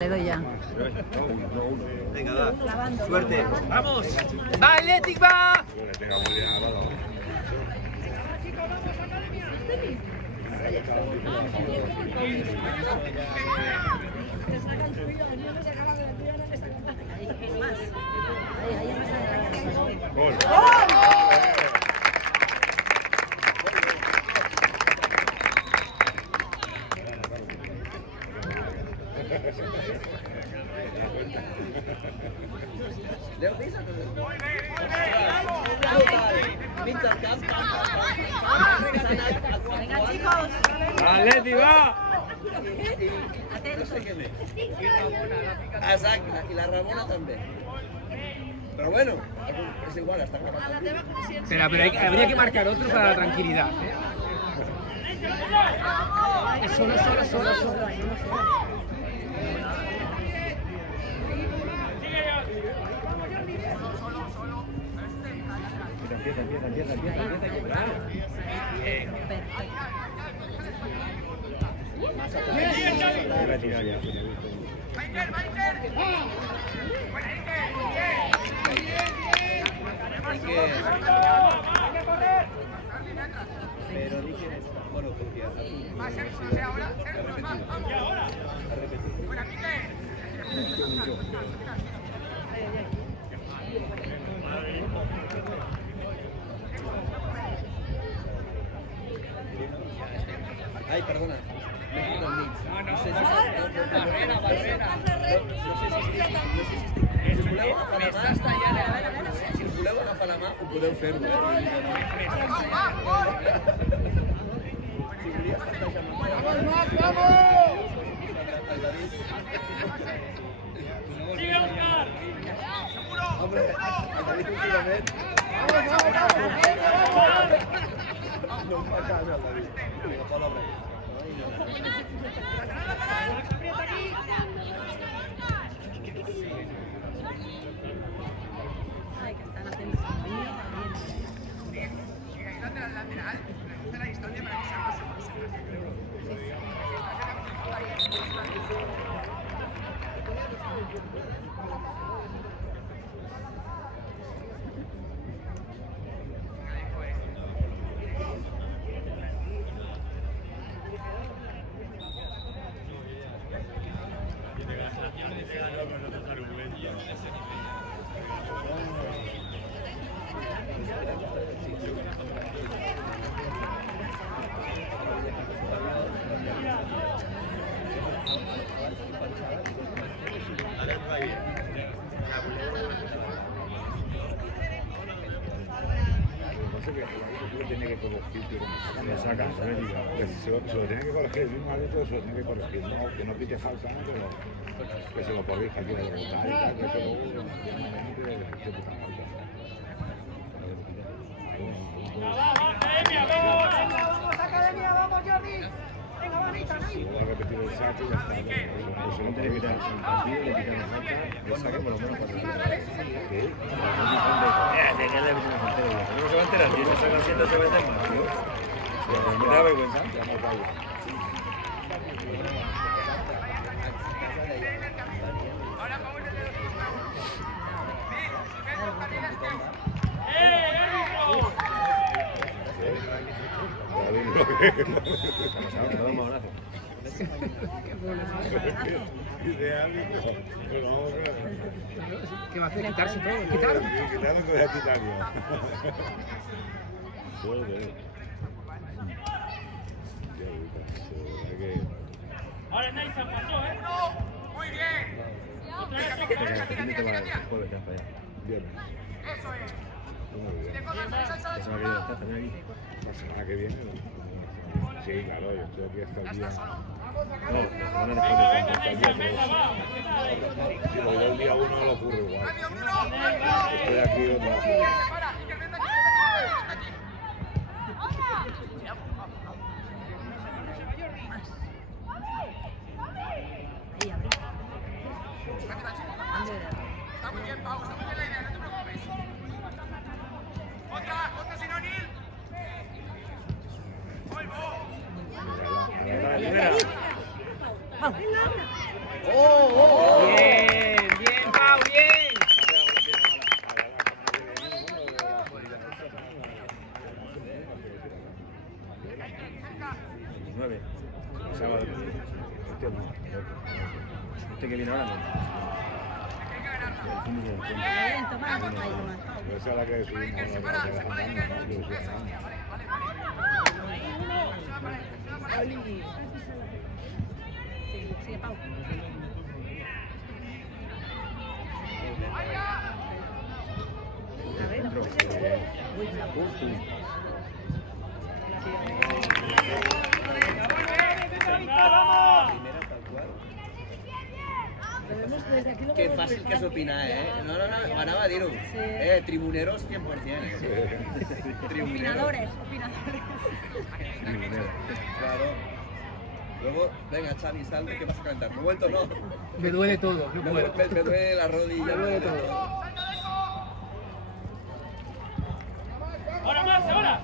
Le doy ya. Venga, da. Suerte. ¡Vamos! ¡Va, Athletic, va! Venga, chicos. ¡Atleti, va! Atentos. Exacto, y la Ramona también. Pero bueno, es igual, hasta grabando. Pero habría que marcar otro para la tranquilidad. Solo. Pero dije, bueno, porque ahora ay, perdona. No sé si voleu agafar la mà, ho podeu fer-ho, ¡Sigue, Óscar! Hombre, el David últimament... No em fa cas, el David. No fa l'obra. Ay, que están haciendo sonido. Se lo tiene que corregir, el mismo árbitro se lo tiene que corregir, no, que no pite falta, pero que se lo corrija, que le gusta y tal, que eso luego ¡Vamos, Academia! ¡Vamos, Jordi! ¡Venga, bonita, si vuelve a repetir el saque, ya está. Eso no tiene que quitar el partido, le quitan la falta, el saque por lo menos 4 minutos. ¿Qué? ¿De qué le meten la falta? No se va a enterar, si no están haciendo se venden más, tío. Me da vergüenza. ¿Qué más? ¿Quitarse todo? ¿Quitar? Quitarlo con el titanio. Ahora Naisa pasó, ¿eh? ¡Muy bien! Otra vez que Eso es. La semana que viene. Sí, claro, yo estoy aquí hasta el día. No, la semana después de el día 3. Si lo veo el día 1 no lo ocurre igual. Estoy aquí donde. Está muy bien, Pau, está muy bien la idea, no te preocupes. Otra, Sinonil. ¡Vuelvo! ¡Oh, oh! Este que viene ahora no. Bien, Tomás. Ahí, Tomás. Esa es la que subimos. Sí, sigue Pau. Dentro. Qué fácil que es opinar, ¿eh? No, anava a dir-ho. Tribuneros 100%. Opinadores. Claro. Luego, venga, Xavi, sal, ¿qué vas a cantar? ¿Me he vuelto o no? Me duele todo, no puedo. Me duele la rodilla. Me duele todo. Ahora Max, ahora.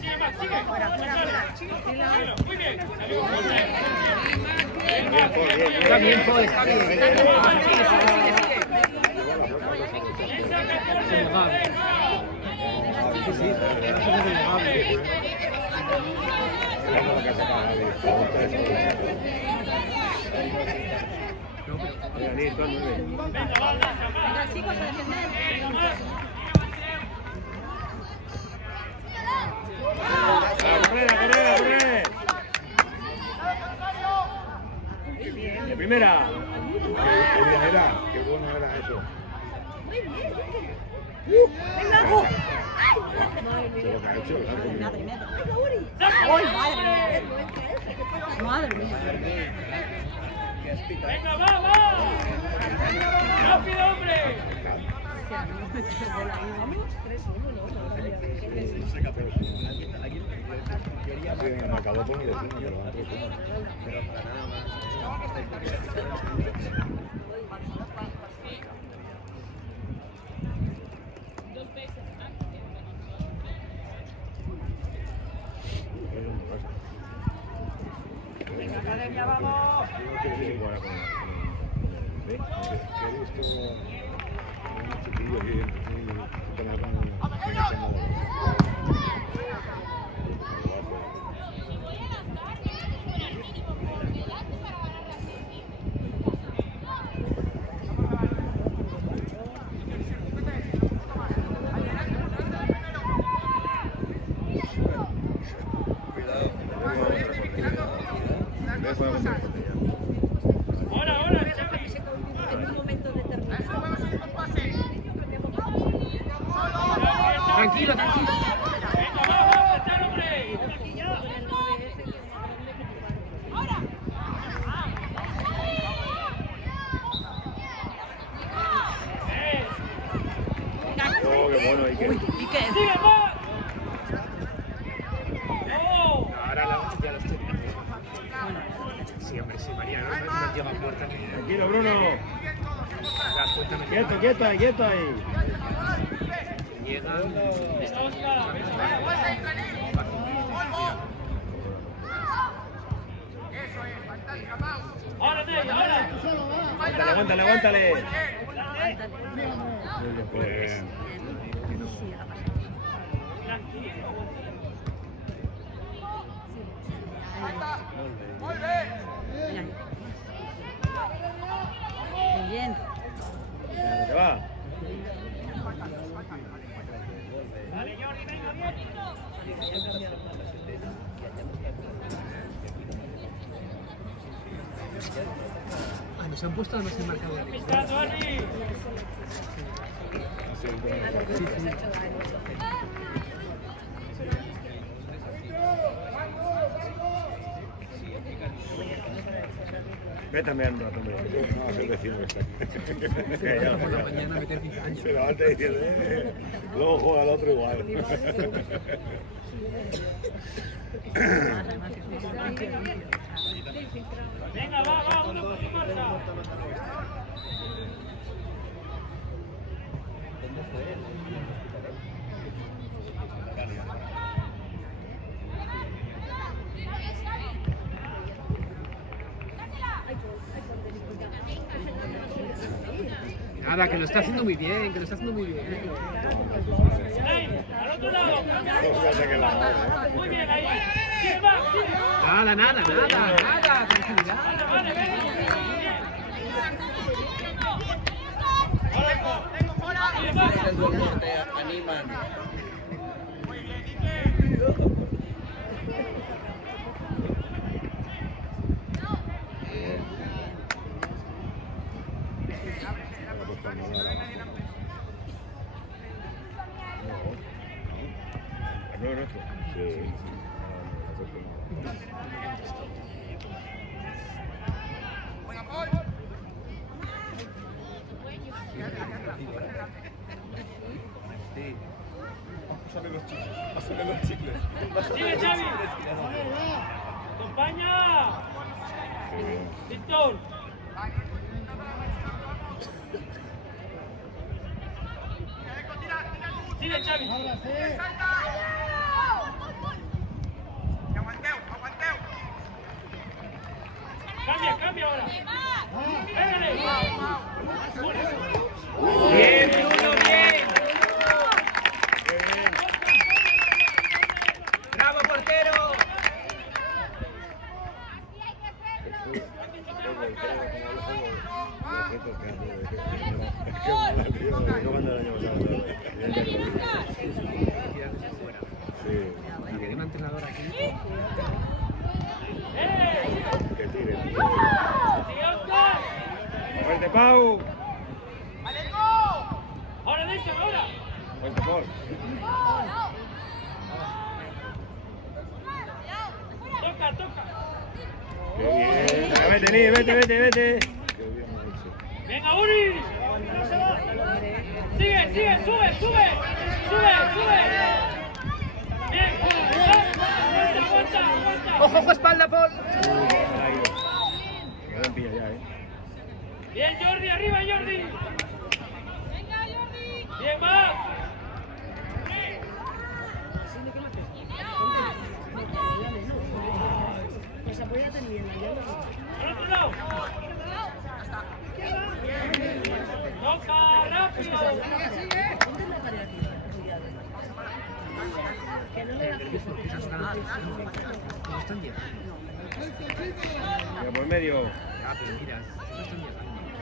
Sigue Max, sigue. Muy bien. Está bien, Paul, está bien. Sí, sí, ahora somos relegables. Venga, chicos, a defender. ¡Corre! ¡De primera! ¡Qué bueno era eso! Venga, Se lo que ha hecho, Madre mía. ¡Ay, madre mía! Madre mía. Venga, va. Rápido, hombre. Sí, en el marcador pone de 5, pero antes Pero para nada más. Venga, academia, vamos. Que he visto unos chiquillos que Ahora, En un momento determinado. Tranquilo. venga, va, estar, hombre. Oh, qué bueno, ¿y qué? Sigue Max. Oh. Ahora ya lo estoy. Sí, hombre, sí, María, no llega a puerta. Tranquilo, Bruno. ¿Te das cuenta? No Quieto ahí. llega. Ahora, Ney, ahora. Aguántale. Muy bien. Se va. Ah, nos han puesto además el marcador. Pistando, Ani. Vete a mirar un rato, hombre. No, es el vecino que está aquí. Por la mañana meter 5 años. Se levanta y dice, luego juega al otro igual. Venga, va, uno por su marcha. Nada, que lo está haciendo muy bien, Ney, Al otro lado. Fíjate que la Muy bien ahí. Sigue, va, sigue. Nada, tranquilidad. Vale, venga. Muy bien. del norte animan. ¿No es nuestro? Sí. Sí. Pásame los chicles. Pásame los chicles. Sigue, Xavi. Acompaña. Víctor. Sigue, Xavi. Cambia, cambia ahora. Pégale. Bien, Bruno, bien. Bravo, portero. Y tiene un entrenador aquí. Que tire. Sigue, Oscar. ¡Fuerte, Pau! Ahora, Nelson, ahora. ¡Fuerte, por! Toca, toca. ¡Qué bien! ¡Vete, Ni! ¡Vete! ¡Qué bien lo ha hecho! Venga, Uri. Sigue, sigue, sube. Bien. Aguanta. Ojo, espalda, Paul. Me dan pilla ya, Bien, Jordi, arriba, Jordi. Venga, Jordi. Bien, más. Pues apoya también. Al otro lado. Toca, rápido. ¿Dónde es la variación? Que no le da Ya por medio.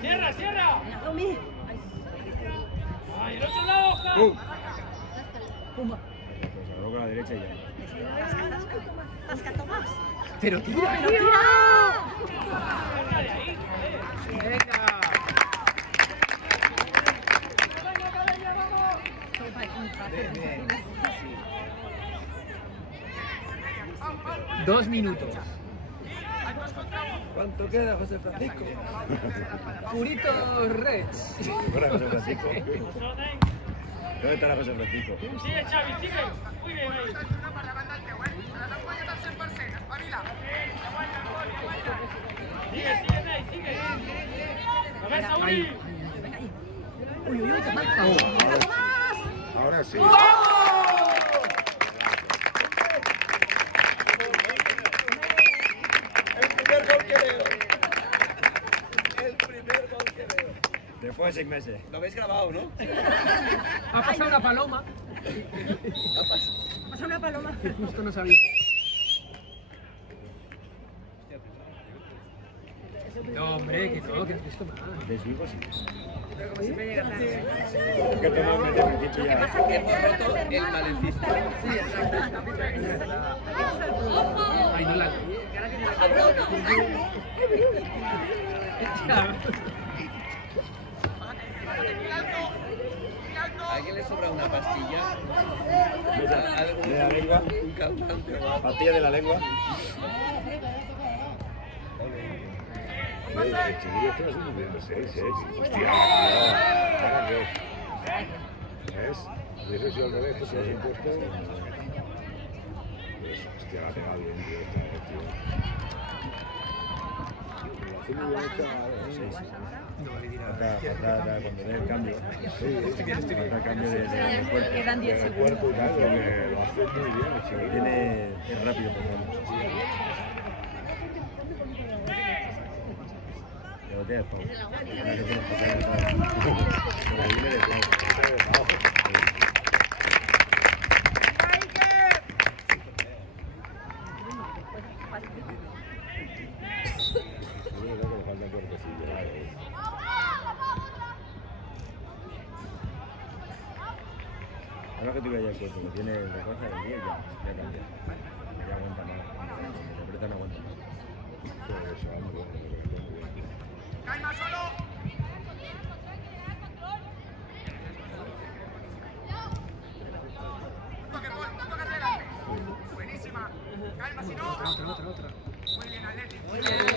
Cierra. Tommy. Ay, el otro lado, Oscar. Pumba. Pues a con la derecha y ya. Tasca, Tomás. Pero tira. ¡Pero tira! Venga de ahí, joder. Venga. Dos minutos. ¿Cuánto queda, José Francisco? Purito Reds. Hola, José Francisco. ¿Dónde está la José Francisco? Sigue, Xavi, sigue. Muy bien ahí. Sigue, Ney, sigue. Cabeza, Uri. Uy, Tomás. Ahora sí. El primer gol que veo. Después de 6 meses. Lo habéis grabado, ¿no? Ha pasado una paloma. Pasa una paloma. Que justo no sabía. No, hombre, que no, que has visto mal. De Vigo sí. Siempre llega tarde. Es que tomamos desde el principio ya. Que hemos roto el maleficio. Ay, no la. ¿A alguien le sobra una pastilla? De la lengua. Un calmante o algo. Pastilla de la lengua. El chiquillo está así muy bien. 6. Hostia. ¿Para qué? ¿Ves? Dices yo al revés, que se lo has impuesto. Pues, hostia, la ha pegado bien, tío. Esta vez, tío. Muy bien hecha, sí. Falta cuando dé el cambio. Sí, falta el cambio de cuerpo. Quedan 10 de segundos. cuerpo y tal, porque lo hace muy bien. O sea, es rápido, pero pero te has Pau. Ahora que tienes que hacer por ahí me de Pau. Ahora que te veía el cuerpo, que tiene de cosa del día ya cambia. Ya aguanta más. Se aprieta, no aguanta más. Pero eso va muy bien. ¡Calma solo! Punto que adelante. Buenísima. Calma, si no. Otra. Muy bien, Atleti.